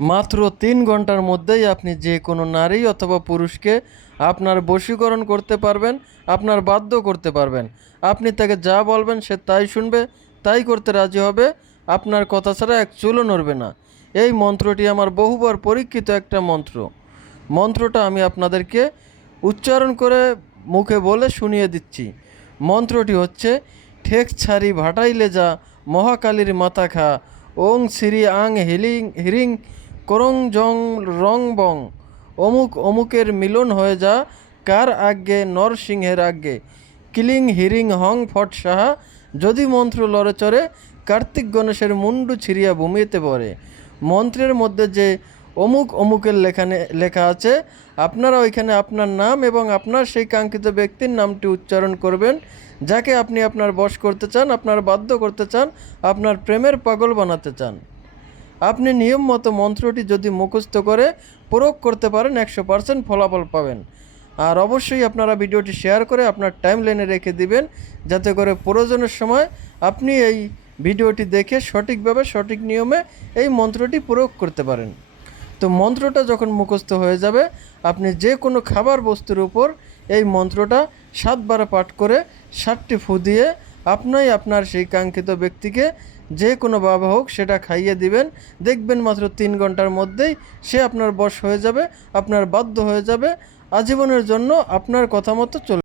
মাত্র 3 ঘন্টার মধ্যেই আপনি যে কোনো নারী অথবা পুরুষকে আপনার বশীকরণ করতে পারবেন, আপনার বাধ্য করতে পারবেন। আপনি তাকে যা বলবেন সে তাই শুনবে, তাই করতে রাজি হবে, আপনার কথা ছাড়া এক চুলও নড়বে না। এই মন্ত্রটি আমার বহুবার পরীক্ষিত একটা মন্ত্র। মন্ত্রটা আমি আপনাদেরকে উচ্চারণ করে মুখে বলে শুনিয়ে দিচ্ছি। মন্ত্রটি হচ্ছে, ঠেক ছাড়ি ভাটাইলে যা, মহাকালীর মাথা খা, ওং শ্রী আং হিলিং হিরিং করং জং রং বং, অমুক অমুকের মিলন হয়ে যা, কার আজ্ঞে নরসিংহের আজ্ঞে, কিলিং হিরিং হং ফট সাহা, যদি মন্ত্র লড়ে চড়ে, কার্তিক গণেশের মুন্ডু ছিঁড়িয়া ভূমিতে পড়ে। মন্ত্রের মধ্যে যে অমুক অমুকের লেখা আছে, আপনারা ওইখানে আপনার নাম এবং আপনার সেই কাঙ্ক্ষিত ব্যক্তির নামটি উচ্চারণ করবেন, যাকে আপনি আপনার বশ করতে চান, আপনার বাধ্য করতে চান, আপনার প্রেমের পাগল বানাতে চান। আপনি নিয়ম মতো মন্ত্রটি যদি মুখস্থ করে প্রয়োগ করতে পারেন 100% ফলাফল পাবেন। আর অবশ্যই আপনারা ভিডিওটি শেয়ার করে আপনার টাইম লাইনে রেখে দিবেন, যাতে করে প্রয়োজনের সময় আপনি এই ভিডিওটি দেখে সঠিকভাবে সঠিক নিয়মে এই মন্ত্রটি প্রয়োগ করতে পারেন। তো মন্ত্রটা যখন মুখস্থ হয়ে যাবে, আপনি যে কোনো খাবার বস্তুর উপর এই মন্ত্রটা 7 বার পাঠ করে 7টি ফু দিয়ে আপনি আপনার সেই কাঙ্ক্ষিত ব্যক্তিকে যে কোনোভাবে হোক সেটা খাইয়ে দিবেন। দেখবেন মাত্র 3 ঘন্টার মধ্যেই সে আপনার বশ হয়ে যাবে, আপনার বাধ্য হয়ে যাবে, আজীবনের জন্য আপনার কথা মতো চলবে।